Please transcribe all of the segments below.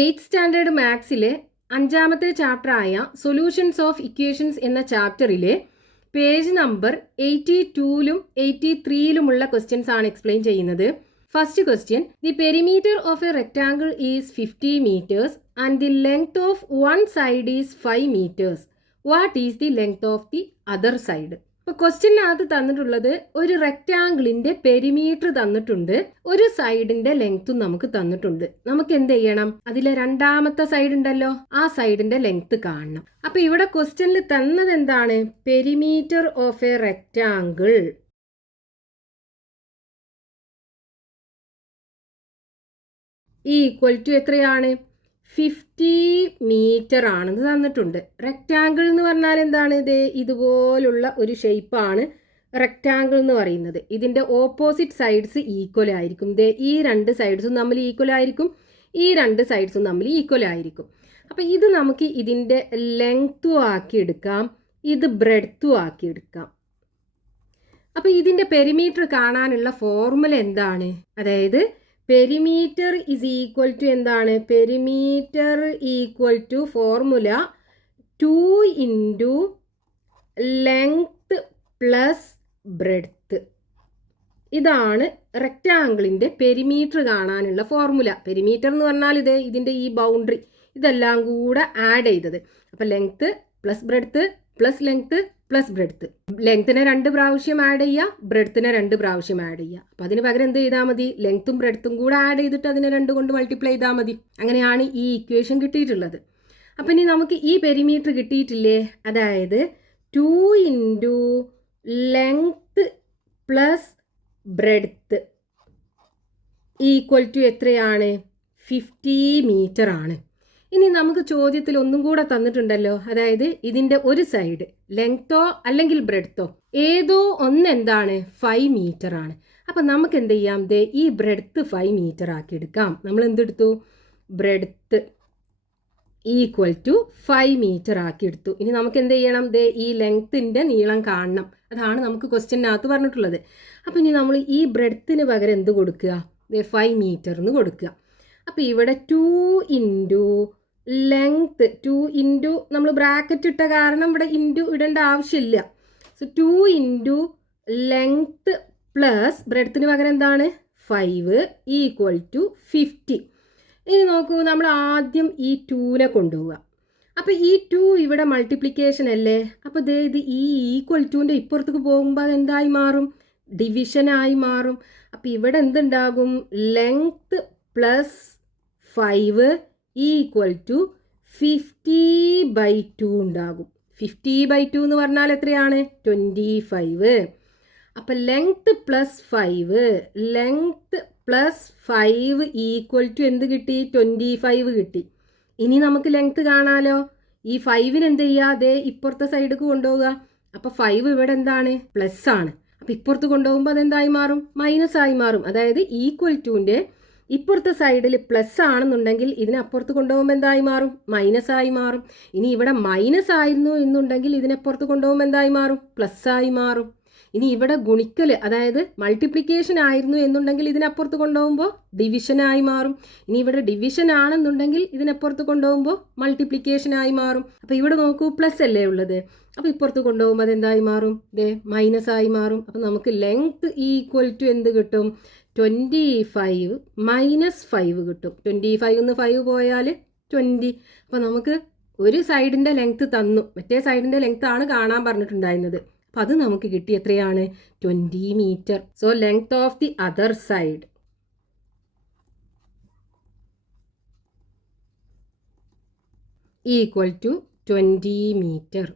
Eighth standard മാത്സിലെ 5ാമത്തെ ചാപ്റ്ററായ സൊല്യൂഷൻസ് ഓഫ് ഇക്വേഷൻസ് എന്ന ചാപ്റ്ററിലെ പേജ് നമ്പർ 82ലും 83ലുമുള്ള ക്വസ്റ്റ്യൻസ് ആണ് എക്സ്പ്ലെയിൻ ചെയ്യുന്നത്. First question, the perimeter of a rectangle is 50 meters and the length of one side is 5 meters. What is the length of the other side? ഇപ്പോൾ ക്വസ്റ്റ്യനകത്ത് തന്നിട്ടുള്ളത് ഒരു റെക്റ്റാങ്കിളിന്റെ പെരിമീറ്റർ തന്നിട്ടുണ്ട്, ഒരു സൈഡിന്റെ ലെങ്ത്തും നമുക്ക് തന്നിട്ടുണ്ട്. നമുക്ക് എന്ത് ചെയ്യണം? അതിലെ രണ്ടാമത്തെ സൈഡ് ഉണ്ടല്ലോ, ആ സൈഡിന്റെ ലെങ്ത് കാണണം. അപ്പൊ ഇവിടെ ക്വസ്റ്റ്യനിൽ തന്നത് എന്താണ്? Perimeter of a rectangle equal to എത്രയാണ്? 50 meter ആണെന്ന് തന്നിട്ടുണ്ട്. റെക്റ്റാങ്കിൾ എന്ന് പറഞ്ഞാൽ എന്താണ്? ഇത് ഇതുപോലുള്ള ഒരു ഷേപ്പാണ് റെക്റ്റാങ്കിൾ എന്ന് പറയുന്നത്. ഇതിൻ്റെ ഓപ്പോസിറ്റ് സൈഡ്സ് ഈക്വൽ ആയിരിക്കും. ഈ രണ്ട് സൈഡ്സും തമ്മിൽ ഈക്വൽ ആയിരിക്കും, ഈ രണ്ട് സൈഡ്സും തമ്മിൽ ഈക്വൽ ആയിരിക്കും. അപ്പം ഇത് നമുക്ക് ഇതിൻ്റെ ലെങ്ത്തും ആക്കിയെടുക്കാം, ഇത് ബ്രെഡ്ത്തും ആക്കിയെടുക്കാം. അപ്പം ഇതിൻ്റെ പെരിമീറ്റർ കാണാനുള്ള ഫോർമുല എന്താണ്? അതായത് പെരിമീറ്റർ ഇസ് ഈക്വൽ ടു എന്താണ്? Perimeter equal to formula 2 into length plus breadth. ഇതാണ് റെക്റ്റാങ്കിളിൻ്റെ പെരിമീറ്റർ കാണാനുള്ള ഫോർമുല. പെരിമീറ്റർ എന്ന് പറഞ്ഞാൽ ഇതിൻ്റെ ഈ ബൗണ്ടറി ഇതെല്ലാം കൂടെ ആഡ് ചെയ്തത്. അപ്പം length plus breadth plus length plus breadth. ലെങ്ത്തിനെ 2 പ്രാവശ്യം ആഡ് ചെയ്യുക, ബ്രെഡ്ത്തിനെ 2 പ്രാവശ്യം ആഡ് ചെയ്യുക. അപ്പം അതിന് പകരം എന്ത് ചെയ്താൽ മതി? ലെങ്ത്തും ബ്രെഡ്ത്തും കൂടെ ആഡ് ചെയ്തിട്ട് അതിനെ 2 കൊണ്ട് മൾട്ടിപ്ലൈ ചെയ്താൽ മതി. അങ്ങനെയാണ് ഈ ഇക്വേഷൻ കിട്ടിയിട്ടുള്ളത്. അപ്പം ഇനി നമുക്ക് ഈ പെരിമീറ്റർ കിട്ടിയിട്ടില്ലേ? അതായത് 2 into length plus breadth equal to എത്രയാണ്? 50 meter ആണ്. ഇനി നമുക്ക് ചോദ്യത്തിൽ ഒന്നും കൂടെ തന്നിട്ടുണ്ടല്ലോ, അതായത് ഇതിൻ്റെ ഒരു സൈഡ് ലെങ്ത്തോ അല്ലെങ്കിൽ ബ്രെഡ്ത്തോ ഏതോ ഒന്ന് എന്താണ്? 5 meter ആണ്. അപ്പം നമുക്ക് എന്ത് ചെയ്യാം? ഈ ബ്രെഡ്ത്ത് 5 meter ആക്കി എടുക്കാം. നമ്മൾ എന്തെടുത്തു? ബ്രെഡ്ത്ത് ഈക്വൽ ടു 5 meter ആക്കി എടുത്തു. ഇനി നമുക്ക് എന്ത് ചെയ്യണം? ഈ ലെങ്ത്തിൻ്റെ നീളം കാണണം. അതാണ് നമുക്ക് ക്വസ്റ്റ്യനകത്ത് പറഞ്ഞിട്ടുള്ളത്. അപ്പം ഇനി നമ്മൾ ഈ ബ്രെഡ്ത്തിന് പകരം എന്ത് കൊടുക്കുക? 5 meter എന്ന് കൊടുക്കുക. അപ്പോൾ ഇവിടെ 2 into ലെങ്ത്ത് 2 into നമ്മൾ ബ്രാക്കറ്റ് ഇട്ട കാരണം ഇവിടെ ഇൻറ്റു ഇടേണ്ട ആവശ്യമില്ല. സോ 2 into ലെങ്ത്ത് പ്ലസ് ബ്രെഡ്ത്തിന് പകരം എന്താണ്? 5 ഈക്വൽ ടു 50. ഇനി നോക്കൂ, നമ്മൾ ആദ്യം ഈ 2നെ കൊണ്ടുപോവുക. അപ്പോൾ ഈ 2 ഇവിടെ മൾട്ടിപ്ലിക്കേഷൻ അല്ലേ? അപ്പോൾ ഇത് ഈ ഈക്വൽ ടുവിൻ്റെ ഇപ്പുറത്തേക്ക് പോകുമ്പോൾ അതെന്തായി മാറും? ഡിവിഷനായി മാറും. അപ്പോൾ ഇവിടെ എന്തുണ്ടാകും? ലെങ്ത്ത് പ്ലസ് 5 ഈക്വൽ ടു 50/2 ഉണ്ടാകും. 50/2 എന്ന് പറഞ്ഞാൽ എത്രയാണ്? 25. അപ്പം length plus 5 length plus 5 equal to എന്ത് കിട്ടി? 25 കിട്ടി. ഇനി നമുക്ക് ലെങ്ത്ത് കാണാലോ. ഈ 5ന് എന്ത് ചെയ്യുക? ഇപ്പുറത്തെ സൈഡിലേക്ക് കൊണ്ടുപോവുക. അപ്പോൾ 5 ഇവിടെ എന്താണ്? പ്ലസ് ആണ്. അപ്പോൾ ഇപ്പുറത്ത് കൊണ്ടുപോകുമ്പോൾ അതെന്തായി മാറും? മൈനസ് ആയി മാറും. അതായത് ഈക്വൽ ടുവിൻ്റെ ഇപ്പുറത്തെ സൈഡിൽ പ്ലസ് ആണെന്നുണ്ടെങ്കിൽ ഇതിനപ്പുറത്ത് കൊണ്ടുപോകുമ്പോൾ എന്തായി മാറും? മൈനസ് ആയി മാറും. ഇനി ഇവിടെ മൈനസ് ആയിരുന്നു എന്നുണ്ടെങ്കിൽ ഇതിനപ്പുറത്ത് കൊണ്ടുപോകുമ്പോൾ എന്തായി മാറും? പ്ലസ് ആയി മാറും. ഇനി ഇവിടെ ഗുണിക്കൽ, അതായത് മൾട്ടിപ്ലിക്കേഷൻ ആയിരുന്നു എന്നുണ്ടെങ്കിൽ ഇതിനപ്പുറത്ത് കൊണ്ടുപോകുമ്പോൾ ഡിവിഷനായി മാറും. ഇനി ഇവിടെ ഡിവിഷൻ ആണെന്നുണ്ടെങ്കിൽ ഇതിനപ്പുറത്ത് കൊണ്ടുപോകുമ്പോൾ മൾട്ടിപ്ലിക്കേഷനായി മാറും. അപ്പോൾ ഇവിടെ നോക്കൂ, പ്ലസ് അല്ലേ ഉള്ളത്. അപ്പോൾ ഇപ്പുറത്ത് കൊണ്ടുപോകുമ്പോൾ അതെന്തായി മാറും? മൈനസ് ആയി മാറും. അപ്പോൾ നമുക്ക് ലെങ്ത്ത് ഈക്വൽ ടു എന്ത് കിട്ടും? 25 മൈനസ് 5 കിട്ടും. 25 നിന്ന് 5 പോയാൽ 20. അപ്പോൾ നമുക്ക് ഒരു സൈഡിൻ്റെ ലെങ്ത്ത് തന്നു, മറ്റേ സൈഡിൻ്റെ ലെങ്ത്ത് ആണ് കാണാൻ പറഞ്ഞിട്ടുണ്ടായിരുന്നത്. അപ്പോൾ അത് നമുക്ക് കിട്ടി എത്രയാണ്? 20 meter. So length of the other side equal to 20 meter.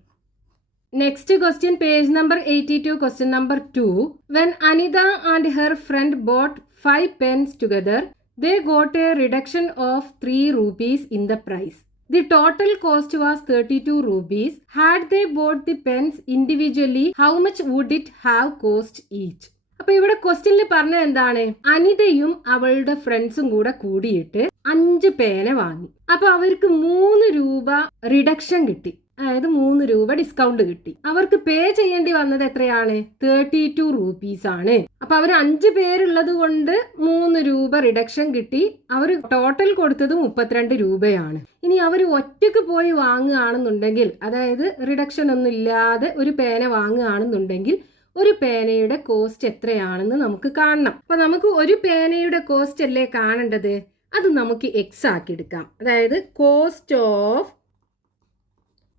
Next question, page number 82, question number 2. When Anita and her friend bought 5 pens together, they got a reduction of 3 rupees in the price. The total cost was 32 rupees. Had they bought the pens individually, how much would it have cost each? അപ്പോൾ ഇവിടെ ക്വസ്റ്റ്യനിൽ പറഞ്ഞത് എന്താണ്? അനിതയും അവളുടെ ഫ്രണ്ട്സും കൂടെ കൂടിയിട്ട് 5 പേന വാങ്ങി. അപ്പോൾ അവർക്ക് 3 രൂപ റിഡക്ഷൻ കിട്ടി. അതായത് 3 രൂപ ഡിസ്കൗണ്ട് കിട്ടി. അവർക്ക് പേ ചെയ്യേണ്ടി വന്നത് എത്രയാണ്? 32 rupees ആണ്. അപ്പൊ അവർ 5 പേരുള്ളത് കൊണ്ട് 3 രൂപ റിഡക്ഷൻ കിട്ടി. അവർ ടോട്ടൽ കൊടുത്തത് 32 രൂപയാണ്. ഇനി അവർ ഒറ്റയ്ക്ക് പോയി വാങ്ങുകയാണെന്നുണ്ടെങ്കിൽ, അതായത് റിഡക്ഷൻ ഒന്നും ഇല്ലാതെ ഒരു പേന വാങ്ങുകയാണെന്നുണ്ടെങ്കിൽ ഒരു പേനയുടെ കോസ്റ്റ് എത്രയാണെന്ന് നമുക്ക് കാണണം. അപ്പൊ നമുക്ക് ഒരു പേനയുടെ കോസ്റ്റ് അല്ലേ കാണേണ്ടത്? അത് നമുക്ക് എക്സ് ആക്കി എടുക്കാം. അതായത് cost of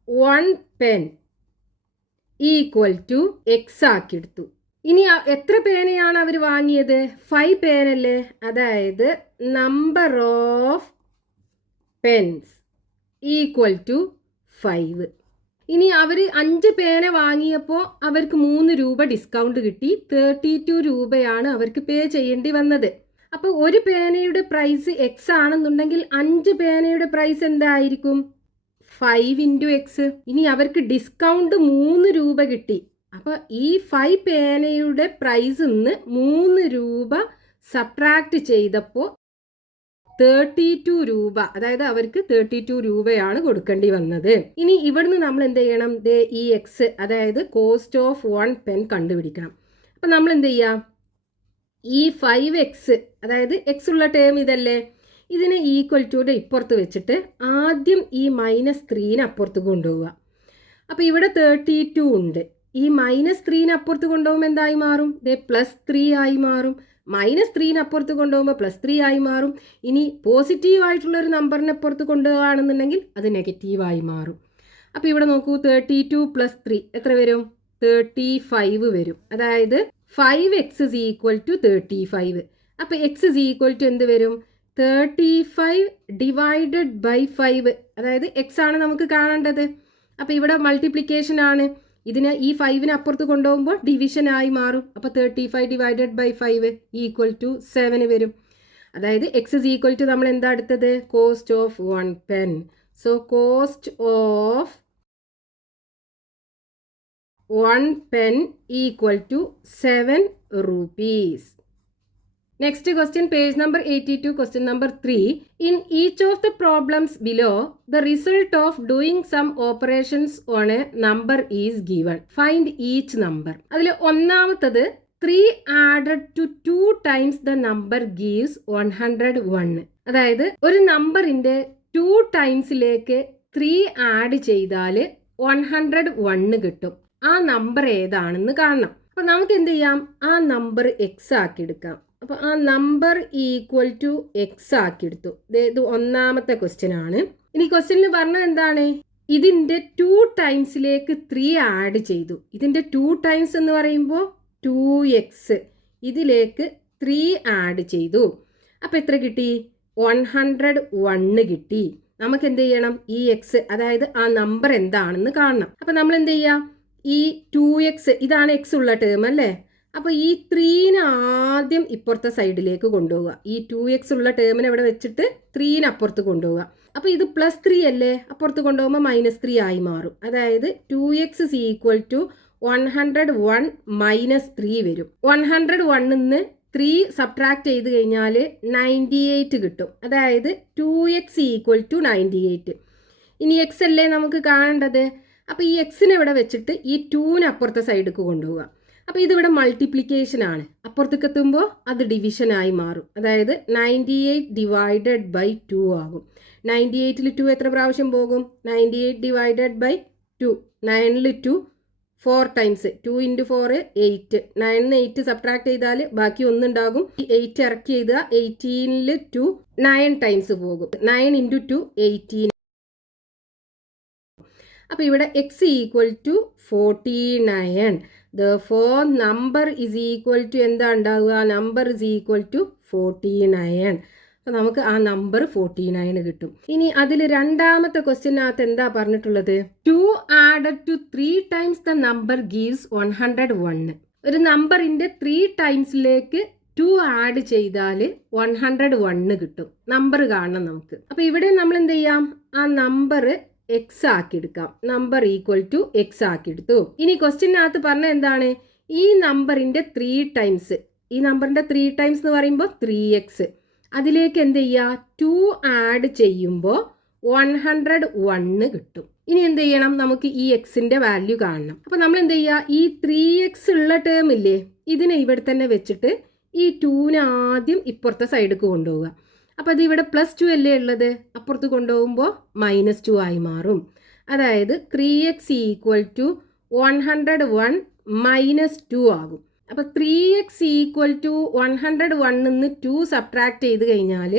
1 pen equal to x ആക്കി എടുത്തു. ഇനി എത്ര പേനയാണ് അവർ വാങ്ങിയത്? 5 പേനല്ലേ? അതായത് number of pens equal to 5. ഇനി അവർ 5 പേന വാങ്ങിയപ്പോൾ അവർക്ക് 3 രൂപ ഡിസ്കൗണ്ട് കിട്ടി. 32 രൂപയാണ് അവർക്ക് പേ ചെയ്യേണ്ടി വന്നത്. അപ്പോൾ ഒരു പേനയുടെ പ്രൈസ് എക്സ് ആണെന്നുണ്ടെങ്കിൽ 5 പേനയുടെ പ്രൈസ് എന്തായിരിക്കും? 5 into x. ഇനി അവർക്ക് ഡിസ്കൗണ്ട് 3 രൂപ കിട്ടി. അപ്പോൾ ഈ 5 പേനയുടെ പ്രൈസിൽ നിന്ന് 3 രൂപ സബ്ട്രാക്ട് ചെയ്തപ്പോൾ 32 രൂപ, അതായത് അവർക്ക് 32 രൂപയാണ് കൊടുക്കേണ്ടി വന്നത്. ഇനി ഇവിടുന്ന് നമ്മൾ എന്ത് ചെയ്യണം? ഈ എക്സ്, അതായത് കോസ്റ്റ് ഓഫ് 1 pen കണ്ടുപിടിക്കണം. അപ്പം നമ്മൾ എന്ത് ചെയ്യാം? ഈ 5x, അതായത് എക്സ് ഉള്ള ടേം ഇതല്ലേ, ഇതിനെ ഈക്വൽ ടുയുടെ ഇപ്പുറത്ത് വെച്ചിട്ട് ആദ്യം ഈ -3നെ അപ്പുറത്ത് കൊണ്ടുപോവുക. അപ്പോൾ ഇവിടെ 32 ഉണ്ട്. ഈ -3നെ അപ്പുറത്ത് കൊണ്ടുപോകുമ്പോൾ എന്തായി മാറും? +3 ആയി മാറും. -3നെ അപ്പുറത്ത് കൊണ്ടുപോകുമ്പോൾ +3 ആയി മാറും. ഇനി പോസിറ്റീവ് ആയിട്ടുള്ളൊരു നമ്പറിനെ അപ്പുറത്ത് കൊണ്ടുപോകുകയാണെന്നുണ്ടെങ്കിൽ അത് നെഗറ്റീവായി മാറും. അപ്പോൾ ഇവിടെ നോക്കൂ, 32 + 3 എത്ര വരും? 35 വരും. അതായത് 5x is equal to 35. അപ്പോൾ x is equal to എന്ത് വരും? 35 divided by 5. അതായത് x ആണ് നമുക്ക് കാണേണ്ടത്. അപ്പോൾ ഇവിടെ മൾട്ടിപ്ലിക്കേഷൻ ആണ്. ഇതിനെ ഈ 5നെ അപ്പുറത്ത് കൊണ്ടുപോകുമ്പോൾ ഡിവിഷൻ ആയി മാറും. അപ്പോൾ 35 divided by 5 ഈക്വൽ ടു 7 വരും. അതായത് x is equal to നമ്മൾ എന്താ എടുത്തത്? Cost of 1 pen. So cost of 1 pen equal to 7 rupees. Next question, page number 82, question number 3. In each of the problems below, the result of doing some operations on a number is given. Find each number. അതിൽ ഒന്നാമത്തത് 3 added to 2 times the number gives 101. അതായത് ഒരു നമ്പറിന്റെ 2 ടൈംസിലേക്ക് 3 add ചെയ്താൽ 101 കിട്ടും. ആ number ഏതാണെന്ന് കാണണം. അപ്പൊ നമുക്ക് എന്ത് ചെയ്യാം? ആ നമ്പർ എക്സ് ആക്കി എടുക്കാം. അപ്പോൾ ആ നമ്പർ ഈക്വൽ ടു എക്സ് ആക്കി എടുത്തു. ഇത് ഒന്നാമത്തെ ക്വസ്റ്റ്യൻ ആണ്. ഇനി ക്വസ്റ്റ്യനിൽ പറഞ്ഞത് എന്താണ്? ഇതിൻ്റെ 2 ടൈംസിലേക്ക് 3 ആഡ് ചെയ്തു. ഇതിൻ്റെ 2 ടൈംസ് എന്ന് പറയുമ്പോൾ 2x, ഇതിലേക്ക് 3 ആഡ് ചെയ്തു. അപ്പോൾ എത്ര കിട്ടി? 101 കിട്ടി. നമുക്ക് എന്ത് ചെയ്യണം? ഈ എക്സ്, അതായത് ആ നമ്പർ എന്താണെന്ന് കാണണം. അപ്പോൾ നമ്മൾ എന്ത് ചെയ്യാം? ഈ 2x, ഇതാണ് എക്സ് ഉള്ള ടേം അല്ലേ? അപ്പോൾ ഈ 3നെ ആദ്യം ഇപ്പുറത്തെ സൈഡിലേക്ക് കൊണ്ടുപോവുക. ഈ 2x ഉള്ള ടേമിനെ ഇവിടെ വെച്ചിട്ട് 3നെ അപ്പുറത്ത് കൊണ്ടുപോവുക. അപ്പോൾ ഇത് +3 അല്ലേ? അപ്പുറത്ത് കൊണ്ടുപോകുമ്പോൾ -3 ആയി മാറും. അതായത് 2x is equal to 101 - 3 വരും. 101 നിന്ന് 3 സബ്ട്രാക്ട് ചെയ്ത് കഴിഞ്ഞാൽ 98 കിട്ടും. അതായത് 2x ഈക്വൽ ടു 98. ഇനി എക്സ് അല്ലേ നമുക്ക് കാണേണ്ടത്? അപ്പോൾ ഈ എക്സിനെ ഇവിടെ വെച്ചിട്ട് ഈ 2നെ അപ്പുറത്തെ സൈഡിലേക്ക് കൊണ്ടുപോവുക. അപ്പോൾ ഇതിവിടെ മൾട്ടിപ്ലിക്കേഷൻ ആണ്. അപ്പുറത്തേക്ക് എത്തുമ്പോൾ അത് ഡിവിഷനായി മാറും. അതായത് 98 divided by 2 ആകും. 98ൽ 2 എത്ര പ്രാവശ്യം പോകും? 98 divided by 2. 9ൽ 2 4 times. 2 into 4 8. 9ന്ന് 8 subtract ചെയ്താൽ ബാക്കി 1 ഉണ്ടാകും. 8 ഇറക്കി എഴുതുക. 18ൽ 2 9 ടൈംസ് പോകും. 9 into 2 18. അപ്പോൾ ഇവിടെ x equal to 49. Therefore number is equal to എന്താ ഉണ്ടാവുക? Number is equal to 49. അപ്പോൾ നമുക്ക് ആ നമ്പർ 49 കിട്ടും. ഇനി അതിൽ രണ്ടാമത്തെ ക്വസ്റ്റ്യനകത്ത് എന്താ പറഞ്ഞിട്ടുള്ളത്? 2 added to 3 times the number gives 101. ഒരു നമ്പറിൻ്റെ 3 ടൈംസിലേക്ക് 2 ആഡ് ചെയ്താൽ 101 കിട്ടും. നമ്പർ കാണണം നമുക്ക്. അപ്പോൾ ഇവിടെ നമ്മൾ എന്ത് ചെയ്യാം? ആ നമ്പർ എക്സ് ആക്കി എടുക്കാം. നമ്പർ ഈക്വൽ ടു എക്സ് ആക്കി എടുത്തു. ഇനി ക്വസ്റ്റ്യനകത്ത് പറഞ്ഞ എന്താണ്? ഈ നമ്പറിൻ്റെ 3 ടൈംസ്, ഈ നമ്പറിൻ്റെ 3 ടൈംസ് എന്ന് പറയുമ്പോൾ 3x, അതിലേക്ക് എന്ത് ചെയ്യുക? 2 ആഡ് ചെയ്യുമ്പോൾ 101 കിട്ടും. ഇനി എന്ത് ചെയ്യണം, നമുക്ക് ഈ എക്സിൻ്റെ വാല്യൂ കാണണം. അപ്പോൾ നമ്മൾ എന്ത് ചെയ്യുക, ഈ 3x ഉള്ള ടേം ഇല്ലേ, ഇതിനെ ഇവിടെ തന്നെ വെച്ചിട്ട് ഈ 2നെ ആദ്യം ഇപ്പുറത്തെ സൈഡിലേക്ക് കൊണ്ടുപോവുക. അപ്പോൾ അത് ഇവിടെ +2 അല്ലേ ഉള്ളത്, അപ്പുറത്ത് കൊണ്ടുപോകുമ്പോൾ -2 ആയി മാറും. അതായത് 3x = 101 - 2 ആകും. അപ്പോൾ 3x = 101 നിന്ന് 2 സബ്ട്രാക്ട് ചെയ്ത് കഴിഞ്ഞാൽ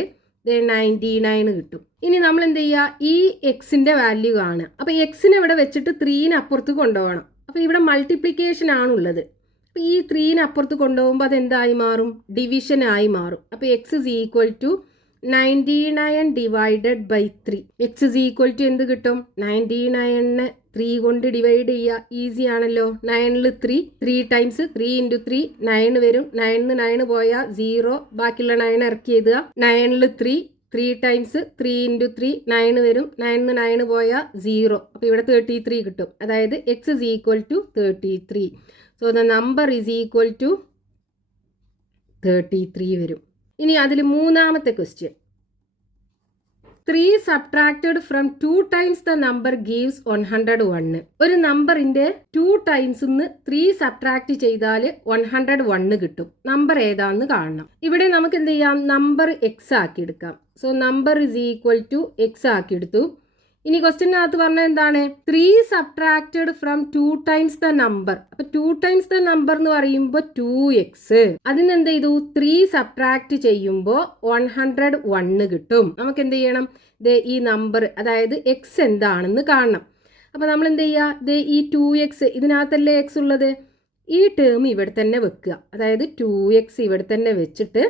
99 കിട്ടും. ഇനി നമ്മൾ എന്ത് ചെയ്യുക, ഈ എക്സിൻ്റെ വാല്യൂ കാണുക. അപ്പോൾ എക്സിനെ ഇവിടെ വെച്ചിട്ട് 3നെ അപ്പുറത്ത് കൊണ്ടുപോകണം. അപ്പോൾ ഇവിടെ മൾട്ടിപ്ലിക്കേഷൻ ആണുള്ളത്. അപ്പോൾ ഈ 3നെ അപ്പുറത്ത് കൊണ്ടുപോകുമ്പോൾ അതെന്തായി മാറും, ഡിവിഷൻ ആയി മാറും. അപ്പോൾ x = 99 / 3. x = എന്ത് കിട്ടും, 99നെ 3 കൊണ്ട് ഡിവൈഡ് ചെയ്യുക, ഈസി ആണല്ലോ. 9ൽ 3 ടൈംസ് 3 × 3 9 വരും. 9ന്ന് 9 പോയാൽ 0, ബാക്കിയുള്ള 9 ഇറക്കി എഴുതുക. 9ൽ 3 ടൈംസ് 3 × 3 9 വരും. 9ന്ന് 9 പോയാൽ 0, അപ്പോൾ ഇവിടെ 33 കിട്ടും. അതായത് x = 33. സോ ദ നമ്പർ = 33 വരും. ഇനി അതിൽ മൂന്നാമത്തെ question, 3 subtracted from 2 times the number gives 101. ഒരു നമ്പറിന്റെ 2 ടൈംസ് 3 സബ്ട്രാക്ട് ചെയ്താൽ 101 കിട്ടും. നമ്പർ ഏതാന്ന് കാണണം. ഇവിടെ നമുക്ക് എന്ത് ചെയ്യാം, നമ്പർ x ആക്കി എടുക്കാം. സോ നമ്പർ = x ആക്കി എടുത്തു. ഇനി ക്വസ്റ്റ്യനകത്ത് പറഞ്ഞത് എന്താണ്, 3 subtracted from 2 times the number. അപ്പൊ 2 ടൈംസ് ദ നമ്പർ എന്ന് പറയുമ്പോൾ 2x. അതിന് എന്ത് ചെയ്തു, 3 സബ്ട്രാക്ട് ചെയ്യുമ്പോൾ 101 കിട്ടും. നമുക്ക് എന്ത് ചെയ്യണം, ഈ നമ്പർ അതായത് x എന്താണെന്ന് കാണണം. അപ്പൊ നമ്മൾ എന്ത് ചെയ്യുക, ഈ 2x ഇതിനകത്തല്ലേ x ഉള്ളത്, ഈ ടേം ഇവിടെ തന്നെ വെക്കുക. അതായത് 2x ഇവിടെ തന്നെ വെച്ചിട്ട്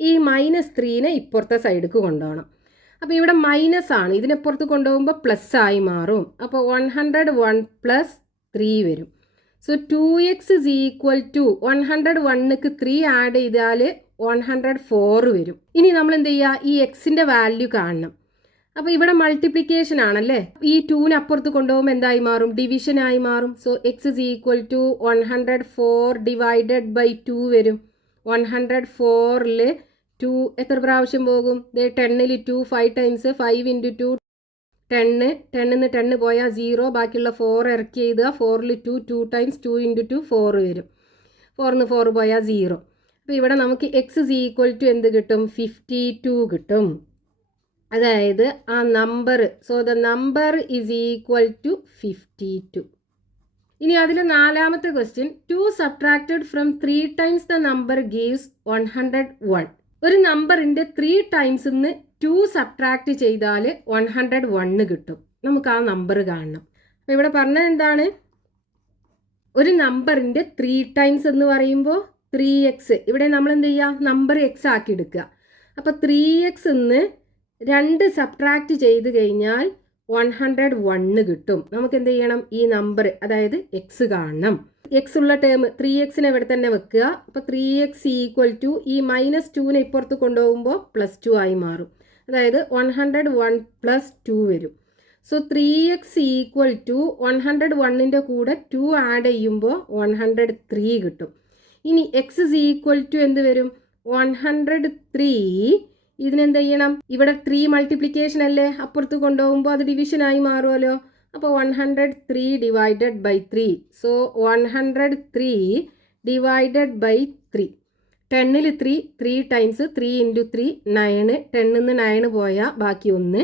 ഈ -3നെ ഇപ്പുറത്തെ സൈഡിലേക്ക് കൊണ്ടുപോകണം. അപ്പോൾ ഇവിടെ മൈനസ് ആണ്, ഇതിനെപ്പുറത്ത് കൊണ്ടുപോകുമ്പോൾ പ്ലസ് ആയി മാറും. അപ്പോൾ 101 + 3 വരും. സോ 2x = 101ക്ക് 3 ആഡ് ചെയ്താൽ 104 വരും. ഇനി നമ്മൾ എന്ത് ചെയ്യുക, ഈ എക്സിൻ്റെ വാല്യൂ കാണണം. അപ്പോൾ ഇവിടെ മൾട്ടിപ്ലിക്കേഷൻ ആണല്ലേ, ഈ 2നെ അപ്പുറത്ത് കൊണ്ടുപോകുമ്പോൾ എന്തായി മാറും, ഡിവിഷൻ ആയി മാറും. സോ x = 104 / 2 വരും. 104ൽ 2 എത്ര പ്രാവശ്യം പോകും, 10ൽ 2 5 ടൈംസ് 5 × 2 10. 10ന്ന് 10 പോയാൽ 0, ബാക്കിയുള്ള 4 ഇറക്കി എഴുതുക. 4ൽ 2 ടൈംസ് 2 × 2 4 വരും. 4ന്ന് 4 പോയാൽ 0. അപ്പോൾ ഇവിടെ നമുക്ക് x = എന്ത് കിട്ടും, 52 കിട്ടും. അതായത് ആ നമ്പർ, സോ ദ നമ്പർ = 52. ഇനി അതിൽ നാലാമത്തെ question, 2 subtracted from 3 times the number gives 101. ഒരു നമ്പറിൻ്റെ 3 ടൈംസ് 2 സബ്ട്രാക്ട് ചെയ്താൽ 101 കിട്ടും. നമുക്ക് ആ നമ്പർ കാണണം. അപ്പോൾ ഇവിടെ പറഞ്ഞത് എന്താണ്, ഒരു നമ്പറിൻ്റെ 3 ടൈംസ് എന്ന് പറയുമ്പോൾ 3x. ഇവിടെ നമ്മൾ എന്ത് ചെയ്യുക, നമ്പർ x ആക്കി എടുക്കുക. അപ്പോൾ 3x 2 സബ്ട്രാക്ട് ചെയ്ത് കഴിഞ്ഞാൽ 101 കിട്ടും. നമുക്ക് എന്ത് ചെയ്യണം, ഈ നമ്പർ അതായത് x കാണണം. x ഉള്ള ടേം 3xനെ ഇവിടെ തന്നെ വെക്കുക. അപ്പോൾ 3x = ഈ -2നെ ഇപ്പുറത്ത് കൊണ്ടുപോകുമ്പോൾ +2 ആയി മാറും. അതായത് 101 + 2 വരും. സോ 3x = 101ൻ്റെ കൂടെ 2 ആഡ് ചെയ്യുമ്പോൾ 103 കിട്ടും. ഇനി x = എന്ത് വരും, 103. ഇതിനെന്ത് ചെയ്യണം, ഇവിടെ 3 മൾട്ടിപ്ലിക്കേഷൻ അല്ലേ, അപ്പുറത്ത് കൊണ്ടുപോകുമ്പോൾ അത് ഡിവിഷനായി മാറുമല്ലോ. അപ്പോൾ 103 / 3. സോ 103 / 3. 10ൽ 3 ടൈംസ് 3 × 3 9. 10ന്ന് 9 പോയാൽ ബാക്കി 1.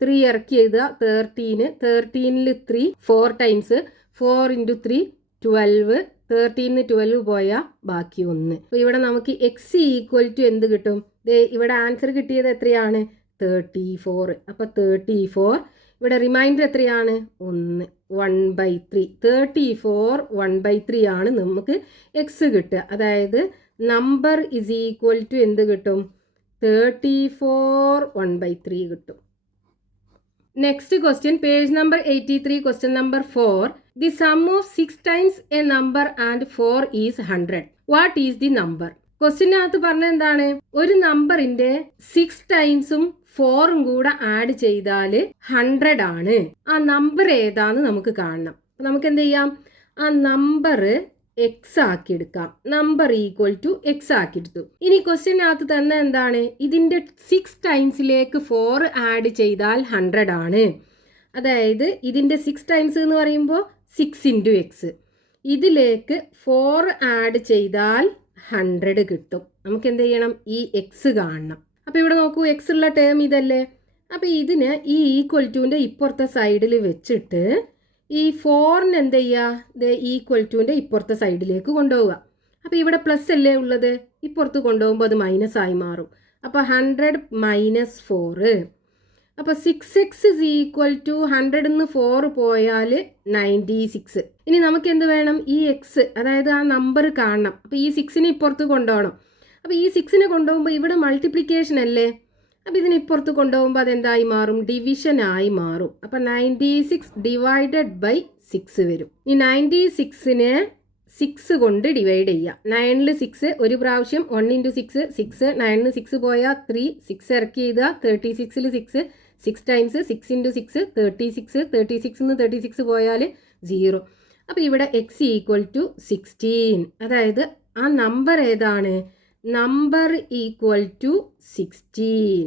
3 ഇറക്കി എഴുതുക. 13. 13ൽ 3 4 ടൈംസ് 4 × 3 12. 13ന്ന് 12 പോയാൽ ബാക്കി 1. അപ്പോൾ ഇവിടെ നമുക്ക് x = എന്ത് കിട്ടും, ഇവിടെ ആൻസർ കിട്ടിയത് എത്രയാണ്, 34. അപ്പോൾ 34. ഇവിടെ റിമൈൻഡർ എത്രയാണ്, 1/3. 34 1/3 ആണ് നമുക്ക് x കിട്ടുക. അതായത് നമ്പർ = എന്ത് കിട്ടും, 34 1/3 കിട്ടും. Next question, page number 83, question number 4. The sum of 6 times a number and 4 is 100. What is the number? ക്വസ്റ്റ്യനകത്ത് പറഞ്ഞത് എന്താണ്, ഒരു നമ്പറിന്റെ 6 ടൈംസും 4ഉം കൂടെ ആഡ് ചെയ്താൽ 100 ആണ്. ആ നമ്പർ ഏതാന്ന് നമുക്ക് കാണണം. നമുക്ക് എന്ത് ചെയ്യാം, ആ നമ്പർ x ആക്കി എടുക്കാം. നമ്പർ = x ആക്കി എടുത്തു. ഇനി ക്വസ്റ്റ്യനകത്ത് തന്നെ എന്താണ്, ഇതിന്റെ 6 ടൈംസിലേക്ക് 4 ആഡ് ചെയ്താൽ 100 ആണ്. അതായത് ഇതിൻ്റെ 6 ടൈംസ് എന്ന് പറയുമ്പോൾ 6 ഇൻറ്റു എക്സ്. ഇതിലേക്ക് 4 ആഡ് ചെയ്താൽ 100 കിട്ടും. നമുക്ക് എന്ത് ചെയ്യണം? ഈ എക്സ് കാണണം. അപ്പോൾ ഇവിടെ നോക്കൂ, എക്സ് ഉള്ള ടേം ഇതല്ലേ. അപ്പോൾ ഇതിന് ഈ ഈക്വൽ ടുവിൻ്റെ ഇപ്പുറത്തെ സൈഡിൽ വെച്ചിട്ട് ഈ 4ന് എന്ത് ചെയ്യുക? ഈക്വൽ ടുവിൻ്റെ ഇപ്പുറത്തെ സൈഡിലേക്ക് കൊണ്ടുപോവുക. അപ്പോൾ ഇവിടെ പ്ലസ് അല്ലേ ഉള്ളത്, ഇപ്പുറത്ത് കൊണ്ടുപോകുമ്പോൾ അത് മൈനസ് ആയി മാറും. അപ്പോൾ 100 മൈനസ് 4. അപ്പോൾ 6x ഇസ് ഈക്വൽ ടു 100 4 പോയാൽ 96. ഇനി നമുക്ക് എന്ത് വേണം? ഈ എക്സ്, അതായത് ആ നമ്പർ കാണണം. അപ്പോൾ ഈ 6നെ ഇപ്പുറത്ത് കൊണ്ടുപോകണം. അപ്പോൾ ഈ 6നെ കൊണ്ടുപോകുമ്പോൾ ഇവിടെ മൾട്ടിപ്ലിക്കേഷൻ അല്ലേ. അപ്പോൾ ഇതിന് ഇപ്പുറത്ത് കൊണ്ടുപോകുമ്പോൾ അതെന്തായി മാറും? ഡിവിഷൻ ആയി മാറും. അപ്പോൾ 96 ഡിവൈഡഡ് ബൈ 6 വരും. ഈ 96നെ 6 കൊണ്ട് ഡിവൈഡ് ചെയ്യുക. 9ൽ 6 ഒരു പ്രാവശ്യം, 1 ഇൻറ്റു 6 6, 9ന് 6 പോയാൽ 3, 6 ഇറക്കി ചെയ്താൽ 36ൽ 6, 6 ടൈംസ് 6 ഇൻറ്റു 6 36, 36ന്ന് 36 പോയാൽ 0. അപ്പോൾ ഇവിടെ എക്സ് ഈക്വൽ ടു 16. അതായത് ആ നമ്പർ ഏതാണ്? Number equal to 16.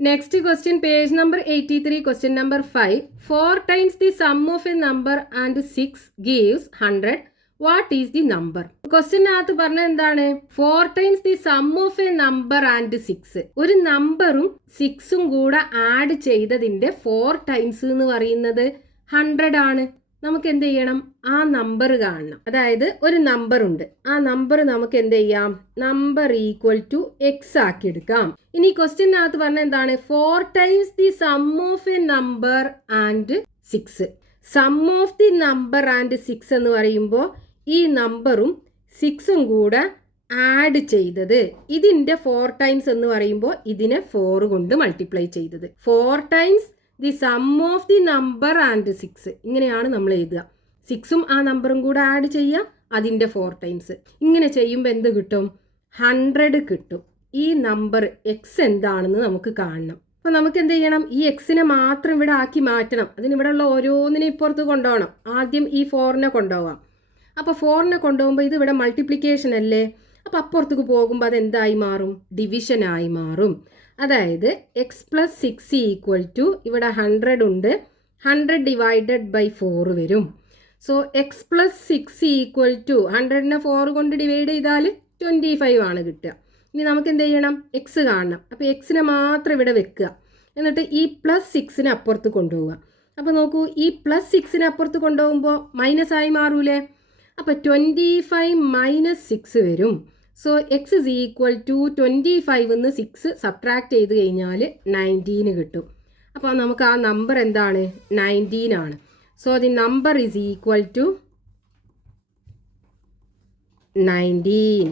Next question, page number 83, question number 5. 4 times the sum of a number and 6 gives 100. What is the number? Question അകത്ത് പറഞ്ഞ എന്താണ്? 4 times the sum of a number and 6. ഒരു നമ്പറും 6ഉം കൂടെ add ചെയ്തതിൻ്റെ 4 times എന്ന് പറയുന്നത് 100 ആണ്. നമുക്ക് എന്ത് ചെയ്യണം? ആ നമ്പർ കാണണം. അതായത് ഒരു നമ്പർ ഉണ്ട്, ആ നമ്പർ നമുക്ക് എന്ത് ചെയ്യാം? നമ്പർ ഈക്വൽ ടു എക്സ് ആക്കി എടുക്കാം. ഇനി ക്വസ്റ്റ്യനകത്ത് പറഞ്ഞ എന്താണ്? 4 times the sum of a number and 6. Sum of the number and 6 എന്ന് പറയുമ്പോൾ ഈ നമ്പറും 6ഉം കൂടെ ആഡ് ചെയ്തത്, ഇതിൻ്റെ 4 ടൈംസ് എന്ന് പറയുമ്പോൾ ഇതിനെ 4 കൊണ്ട് മൾട്ടിപ്ലൈ ചെയ്തത്. 4 times the sum of the number and 6. ഇങ്ങനെയാണ് നമ്മൾ എഴുതുക. 6ഉം ആ നമ്പറും കൂടെ ആഡ് ചെയ്യുക, അതിൻ്റെ 4 ടൈംസ്. ഇങ്ങനെ ചെയ്യുമ്പോൾ എന്ത് കിട്ടും? 100 കിട്ടും. ഈ നമ്പർ എക്സ് എന്താണെന്ന് നമുക്ക് കാണണം. അപ്പോൾ നമുക്ക് എന്ത് ചെയ്യണം? ഈ എക്സിനെ മാത്രം ഇവിടെ ആക്കി മാറ്റണം. അതിനിവിടെ ഉള്ള ഓരോന്നിനെ ഇപ്പുറത്ത് കൊണ്ടുപോകണം. ആദ്യം ഈ 4നെ കൊണ്ടുപോകാം. അപ്പോൾ 4നെ കൊണ്ടുപോകുമ്പോൾ ഇത് ഇവിടെ മൾട്ടിപ്ലിക്കേഷൻ അല്ലേ. അപ്പോൾ അപ്പുറത്തേക്ക് പോകുമ്പോൾ അതെന്തായി മാറും? ഡിവിഷനായി മാറും. അതായത് എക്സ് പ്ലസ് 6 ഈക്വൽ ടു, ഇവിടെ 100 ഉണ്ട്, 100 ഡിവൈഡഡ് ബൈ 4 വരും. So x plus 6 equal to 100നെ 4 കൊണ്ട് ഡിവൈഡ് ചെയ്താൽ 25 ആണ് കിട്ടുക. ഇനി നമുക്ക് എന്ത് ചെയ്യണം? എക്സ് കാണണം. അപ്പോൾ എക്സിനെ മാത്രം ഇവിടെ വെക്കുക. എന്നിട്ട് ഈ പ്ലസ് 6നെ അപ്പുറത്ത് കൊണ്ടുപോവുക. അപ്പോൾ നോക്കൂ, ഈ പ്ലസ് 6നെ അപ്പുറത്ത് കൊണ്ടുപോകുമ്പോൾ മൈനസ് ആയി മാറൂലേ. അപ്പോൾ 25 മൈനസ് 6 വരും. So x is equal to 25ന്ന് 6 സബ്ട്രാക്ട് ചെയ്ത് കഴിഞ്ഞാൽ 19 കിട്ടും. അപ്പോൾ നമുക്ക് ആ നമ്പർ എന്താണ്? 19 ആണ്. So the number is equal to 19.